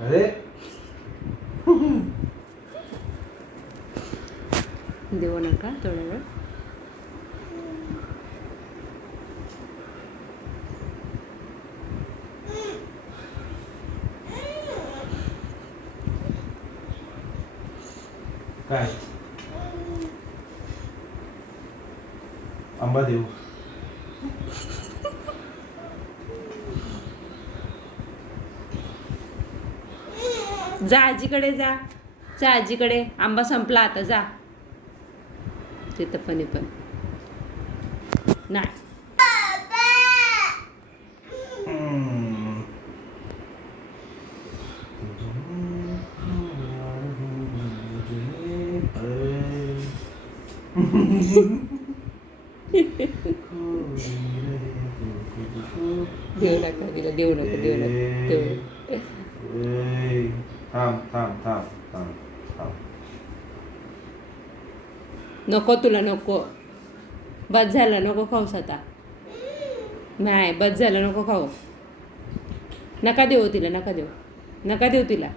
अरे देऊ नका थोडा वेळ. काय आंबा देऊ. जा आजीकडे जा. जा आजीकडे. आंबा संपला आता जा. तिथं पण नाही. देऊ नका तिला. देऊ नका. थांब. नको तुला नको. बस झालं नको खाऊस आता. नाही बस झालं नको खाऊ. नका देऊ तिला. नका देऊ तिला.